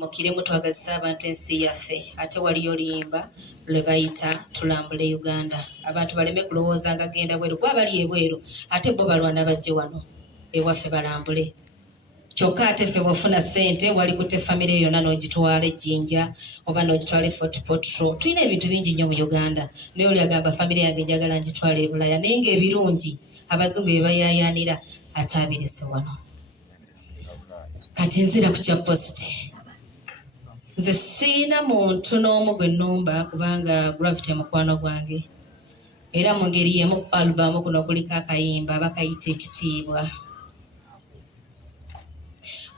Mukiremu twagazisa abantu ensi yaffe ate waliyo oluyimba lwe bayita tulambule Uganda. Abantu baleme kulowooza nga genda bweru kuba bali ebweru ate bo balwana bajje wano ewaffe balambule. Kyokka ate ffe bw'ofuna ssente wali kutte famire yonna n'ogitwala ejjinja oba n'ogitwala Fort Portal. Tulina ebintu bingi nnyo mu Uganda naye oli agamba famire yange njagala ngitwala e Bulaya naye ng'ebirungi abazungu bye bayaayaanira ate abirese wano. Kati nzira ku kya positi. Nze siina muntu n'omu gwe nnumba kubanga Gravity mukwano gwange. Era mu ngeri y'emu alubamu kuno kuliko akayimba bakayita ekitiibwa.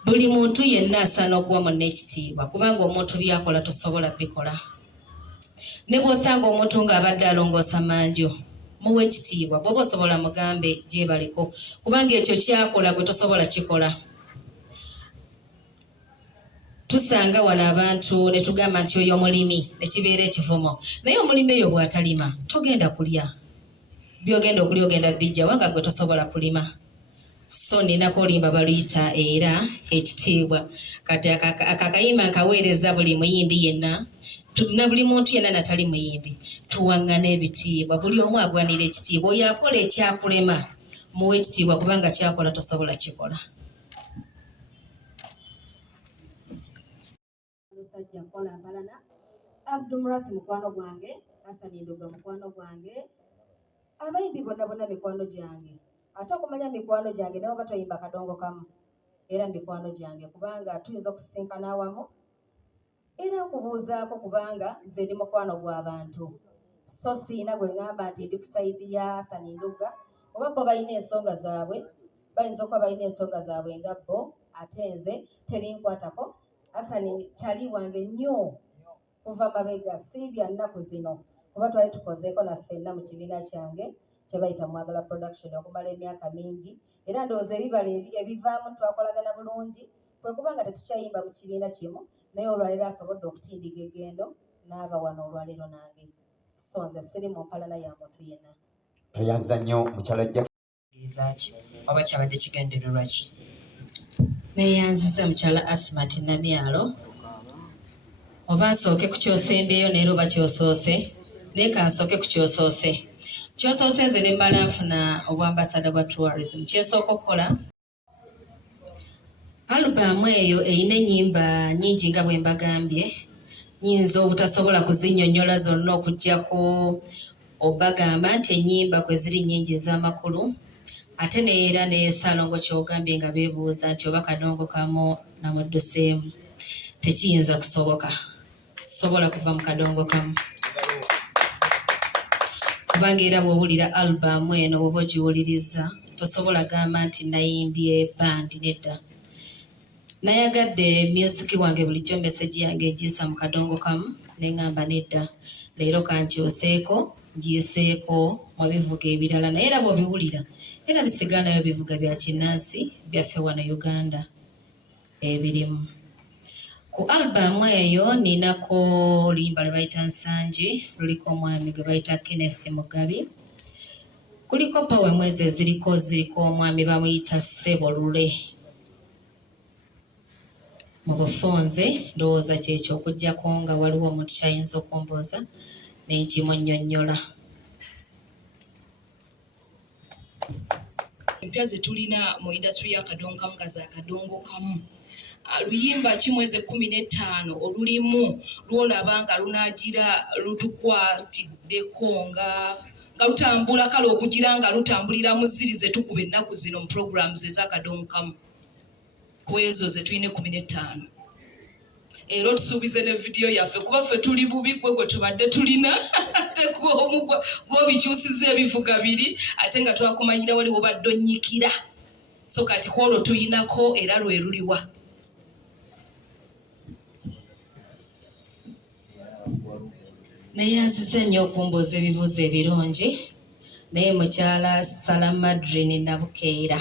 Buli muntu yenna asaana okuwa munne ekitiibwa kubanga omuntu byakola tosobola bikola. Ne bw'osanga omuntu ng'abadde alongoosa manju muwe ekitiibwa bw'oba osobola mugambe gyebaliko kubanga ekyo kyakola gwe tosobola kikola. Tusanga wano abantu ne tugamba nti oyo mulimi ne kibeera ekivumo naye omulimi eyo bw'atalima togenda kulya byogenda okulya ogenda bijja wanga gwe tosobola kulima. So ninako olimba baluyita era ekitiibwa. Kati akakayimba nkaweereza buli muyimbi yenna na buli muntu yenna natali muyimbi tuwaŋŋana ebitiibwa buli omu agwanira ekitiibwa oyo akola ekyakulema muwe ekitiibwa kubanga kyakola tosobola kikola. Jakola balana Abdumrasi mukwano gwange Hasani Nduga mukwano gwange abayimbi bonna mikwano gyange ate okumanya mikwano gyange nabo batoyimba kadongo kamu era mikwano gyange kubanga tuyinza okusisinkana awamu era nkubuuzaako kubanga nze ndi mukwano gw'abantu so siina gwe ngamba nti ndi ku sayidi ya Hasani Nduga oba bo balina ensonga zaabwe bayinza okuba balina ensonga zaabwe nga bo ate nze tebinkwatako. Hasani kyali wange nnyo kuva mabega si bya nnaku zino kuba twali tukozeeko naffenna mu kibiina kyange kye bayita Mwagala Production okumala emyaka mingi era ndowooza ebibala ebivaamu twakolagana bulungi kwe kubanga tetukyayimba mu kibiina kimu naye olwaleero asobodde okutindiga eggendo n'aba wano olwaleero nange so nze siri mu mpalana ya muntu yenna. Tweyanza nnyo mukyala Jackie oba kyabadde kigendererwa ki? Neyanziza mukyala Asmat Namyalo oba nsooke ku kyosembeeyo naye oba kyosoose naye kansooke ku kyosoose. Kyosoose nze ne mmala nfuna obwambasada bwa tourism. Kyesooka okukola alubamu eyo eyina ennyimba nnyingi nga bwe mbagambye nyinza obutasobola kuzinnyonnyola zonna okuggyako obagamba nti ennyimba kwe ziri nnyingi ez'amakulu ate neera n'esalongo ky'ogambye nga beebuuza nti oba kadongo kamu namudduseemu tekiyinza kusoboka. Sobola kuva mu kadongo kamu kubanga era bw'owulira alubamu eno bw'oba ogiwuliriza tosobola gamba nti nayimbye bandi nedda. Nayagadde music wange bulijjo message yange egiyisa mu kadongo kamu neŋŋamba nedda leero kankyuseeko ngiyiseeko mu bivuga ebirala naye era bw'obiwulira era bisigala nayo bivuga bya kinnansi byaffe wano Uganda ebirimu. Ku alubamu eyo ninako oluyimba lwe bayita Nsanje luliko omwami gwe bayita Kenneth Mugabi. Kuliko poem ezo ziriko omwami bamuyita Ssebolule. Mu bufunze ndowooza kyekyo okuggyako nga waliwo omuntu kyayinza okumbuuza nenkimunnyonnyola. Empya ze tulina mu industry y'akadongo kamu nga za kadongo kamu. Luyimba ki mwezi 15 olulimu lwolaba nga lunaagira lutukwatiddeko nga lutambula kale okugira nga lutambulira mu ziri ze tukuba ennaku zino mu programs ez'akadongo kamu ku ezo ze tulina 15. Era tusuubize ne vidiyo yaffe kuba ffe tuli bubi gwe tubadde tulina ate gw'obikyusiza ebivuga biri ate nga twakumanyira waliwo badde onnyikira so kati kwolwo tuyinako era lwe luliwa. Neyanziza nnyo okumbuuza ebibuuzo ebirungi naye mukyala Salamadrini Nabukeera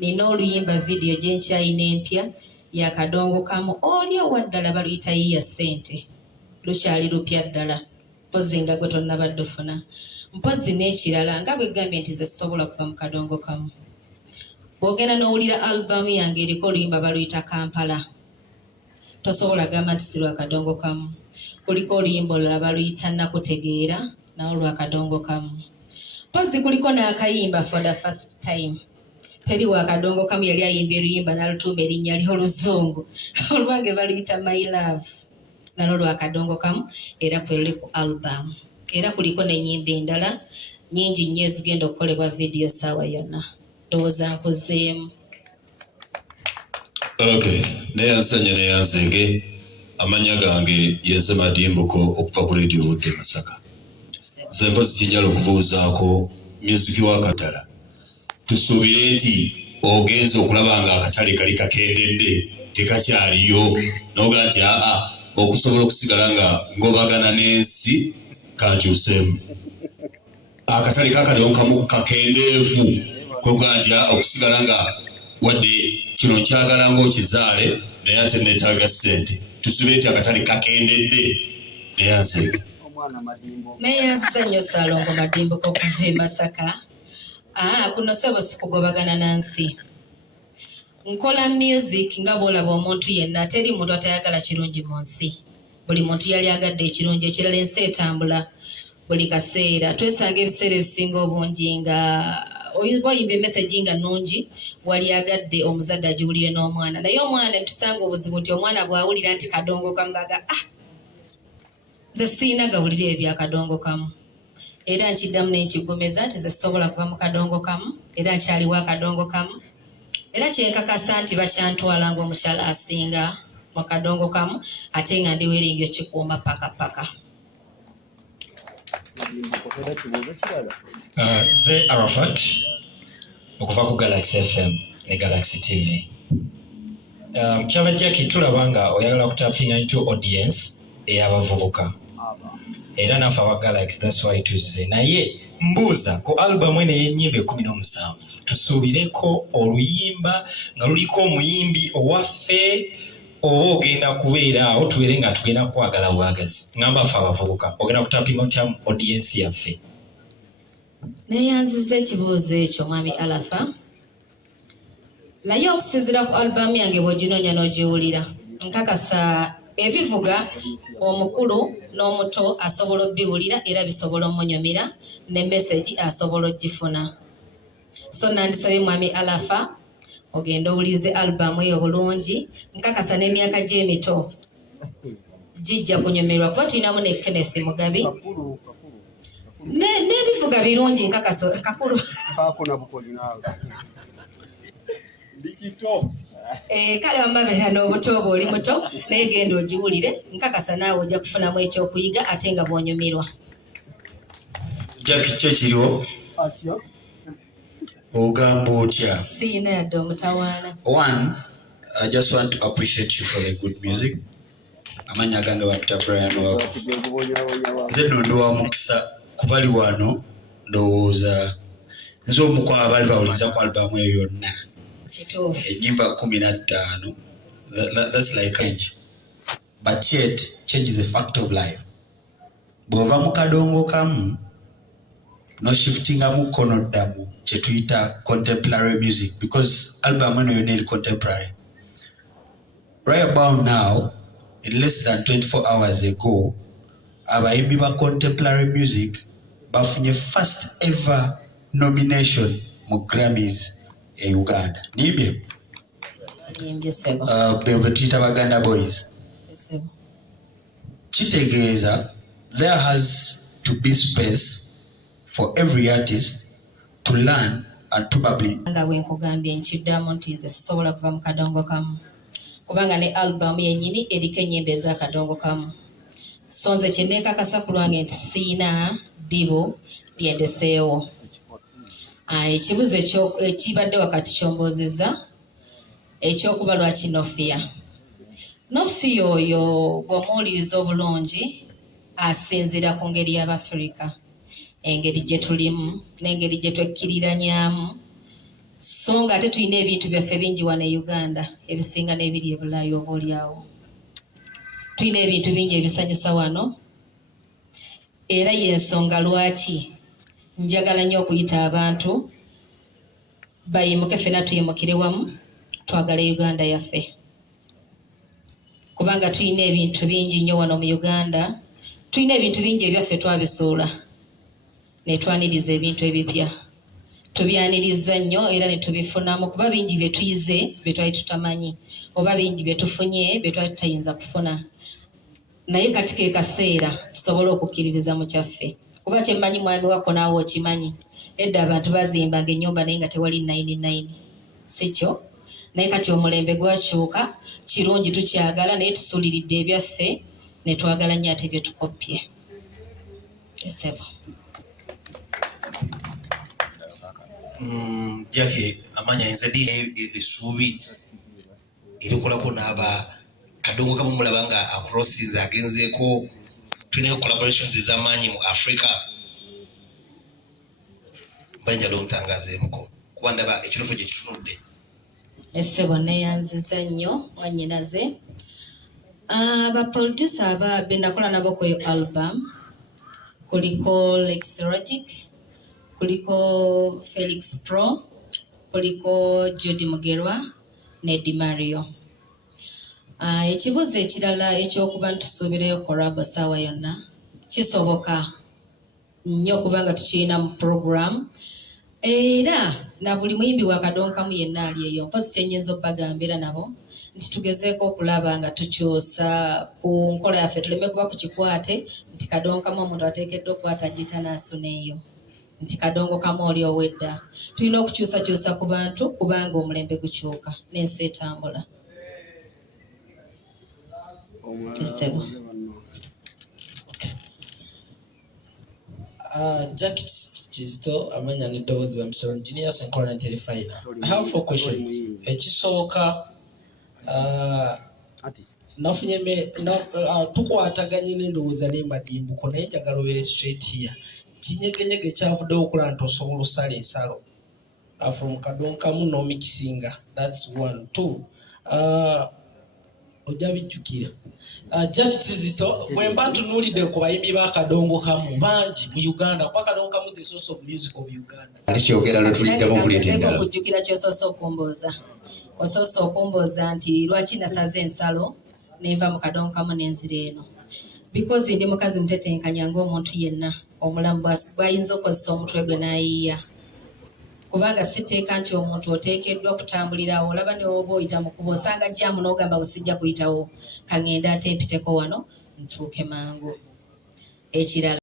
nina oluyimba vidiyo gye nkyayina empya ya kadongo kamu oli owaddala baluyita yiya ssente lukyali lupya ddala mpozi nga gwe tonnabadde ofuna mpozi n'ekirala nga bwe gambye nti ze sisobola kuva mu kadongo kamu. Bw'ogenda n'owulira alubamu yange eriko oluyimba baluyita Kampala tosobola gamba nti si lwa kadongo kamu. Kuliko oluyimba olulala baluyita Nakutegeera nawo lwa kadongo kamu. Pozi kuliko n'akayimba for the first time. Teri wa kadongo kamu yali ayimba oluyimba n'alutuuma erinnya ly'oluzungu. Olwange baluyita My Love. Nalo lwa kadongo kamu era kweli ku album. Era kuliko n'ennyimba endala nnyingi nnyo ezigenda okukolebwa video ssaawa yonna. Ndowooza nkozeemu. Okay, neyanzenge amanya gange yenze Madimbuko okuva ku radio Budde Masaka. Nze mpozi kijala okubuuzaako music wa kadala. Tusuubire nti ogenza okulaba nga akatale kali kakendedde tekakyaliyo noga nti okusobola okusigala nga ngobagana n'ensi kankyuseemu. Akatale kakaliwo kamu kakendeevu koga nti okusigala nga wadde kino nkyagala ng'okizaale naye ate neetaaga ssente. Tusuubire nti akatale kakendedde neyanze. Neyanziza nnyo Ssaalongo Madimbuko okuva e Masaka. Kuno ssebo sikugobagana nansi. Nkola music nga bw'olaba omuntu yenna, teri muntu atayagala kirungi mu nsi. Buli muntu yali agadde ekirungi, ekirala ensi etambula buli kaseera. Twesanga ebiseera ebisinga obungi nga oyimba emesagi nga nnungi wali agadde omuzadde agiwulire n'omwana. Naye omwana tusanga obuzibu nti omwana bw'awulira nti kadongo kamu gaga nze siina gawulire ebya kadongo kamu. Era nkiddamu n'enkigomeza nti nze sisobola kuva mu kadongo kamu era nkyaliwo akadongo kamu. Era kyenkakasa nti bakyantwala ng'omukyala asinga mu kadongo kamu ate nga ndi weeringi okikuuma paka. Ze Arafat okuva ku Galaxy FM ne Galaxy TV. Mukyala Jackie tulaba nga oyagala kutapinga into audience ey'abavubuka. Era naffe aba Galaxy, that's why tuzze. Naye mbuuza ku album eno y'ennyimba 17 tusuubireko oluyimba nga luliko omuyimbi owaffe oba ogenda kubeera awo tubeere nga tugenda kukwagala bwagazi. Ngamba ffe abavubuka ogenda kutapinga otya audience yaffe. Neyanziza ekibuuzo ekyo mwami Alafa. Naye okusinziira ku album yange bw'oginoonya n'ogiwulira nkakasa ebivuga omukulu n'omuto asobola obbiwulira era bisobola omunyumira ne message asobola ogifuna. So nandisabye mwami Alafa ogenda owulize album eyo bulungi. Nkakasa n'emyaka gy'emito gijja kunyumirwa kuba tulinamu ne Kenneth Mugabi n'ebivuga birungi nkakasa kakulu. Kale wambabeera n'obuto oba oli muto naye genda ogiwulire nkakasa naawe ojja kufunamu ekyokuyiga ate nga bw'onyumirwa. Jackie kyo kiriwo ogamba otya? Siina yadde omutawaana. One, I just want to appreciate you for the good music. Amanya gange bapita Brian wako. Nze nno wa mukisa kubali wano ndowooza nze omu ku abali bawuliza ku album eyo yonna. Kituufu. Ennyimba 15. That's like change. But yet, change is a fact of life. Bw'ova mu kadongo kamu no shiftinga mu kono ddamu kye tuyita contemporary music because album eno yonna eri contemporary. Right about now, in less than 24 hours ago, abayimbi ba contemporary music bafunye first ever nomination mu Grammys e Uganda. Nibye? Be tuyita Baganda Boys. Kitegeeza there has to be space for every artist to learn and probably nga bwenkugambye nkiddamu nti nze sisobola kuva mu kadongo kamu kubanga ne album yennyini eriko ennyimba ez'akadongo kamu. So nze kye neekakasa ku lwange nti siina ddibu lyendeseewo. Ekibuzo ekibadde wakati kyomboozezza ekyokuba lwaki Nofia. Nofia oyo bw'omuwuliriza obulungi asinziira ku ngeri y'Abafirika, engeri gye tulimu n'engeri gye twekkiriranyamu. So nga ate tulina ebintu byaffe bingi wano e Uganda ebisinga n'ebiri e Bulaayi oba oliawo. Tulina ebintu bingi ebisanyusa wano era y'ensonga lwaki njagala nnyo okuyita abantu bayimuke ffenna tuyimukire wamu twagala Uganda yaffe. kubanga tulina ebintu bingi nnyo wano mu Uganda. Tulina ebintu bingi ebyaffe twabisuula ne twaniriza ebintu ebipya. Tubyaniriza nnyo era ne tubifunamu kuba bingi bye tuyize bye twali tutamanyi oba bingi bye tufunye bye twali tutayinza kufuna. Naye kati ke kaseera tusobole okukkiririza mu kyaffe. Kuba kyemmanyi mwami wako naawe okimanyi. Edda abantu bazimbanga ennyumba naye nga tewali 99. Sikyo? Naye kati omulembe gwakyuka, kirungi tukyagala naye tusuuliridde ebyaffe ne twagala nnyo ate bye tukoppye. Esebo. Jackie amanya enzadi esuubi erikolako n'aba kadongo kamu mulaba nga acrosses agenzeeko tulinayo collaborations ez'amaanyi mu Africa. Banjala ontangazeemuko kuba ndaba ekirofo gye kitunudde. Esebo neyanziza nnyo wanyinaze. Abaproducer ababbe nakola nabo ku album kuliko Lexologic, kuliko Felix Pro, kuliko Judy Mugerwa ne Di Mario. Ekibuzo ekirala ekyokuba ntusuubireyo collabo saawa yonna kisoboka nnyo kubanga tukirina mu program era na buli muyimbi wa kadonkamu yenna ali eyo. Mpozi kyenyinza okubagambira nabo nti tugezeeko okulaba nga tukyusa ku nkola yaffe tuleme kuba ku kikwate nti kadonkamu omuntu ateekeddwa okukwata gita n'asuna eyo nti kadongo kamu oli owedda. Tulina okukyusakyusa ku bantu kubanga omulembe gukyuka n'ensi etambula. Esebo. JackieKizito amanya n'eddoboozi bamusoro Engineers and Colonel Terrifier. I have 4 questions. Ekisooka nafunye tukwataganye n'endowooza n'emadimbuko naye njagala obeere straight here. Kinyegenyege kyavuddewo okulaba nti osobola osala ensalo from kadonkamu n'omikisinga. That's 1. 2 ojja bijjukira JackieKizito bwe mba ntunuulidde ku bayimbi ba kadongo kamu bangi mu Uganda kuba kadongo kamu the source of music of Uganda. Alikyogera lwetuliddamu buleeti endala. Okujjukira ky'osoose okumbooza. Osoose okumbooza nti lwaki nasaze ensalo nenva mu kadongo kamu n'enzira eno. Because ndi mukazi mutetenkanya ng'omuntu yenna omulamu bw'ayinza okukozesa omutwe gwe n'ayiiya. Kubanga siteeka nti omuntu oteekeddwa kutambulirawo olaba ne oba oyita mu kuba osanga jjaamu n'ogamba busijja kuyitawo kangenda ate mpiteko wano ntuuke mangu. Ekirala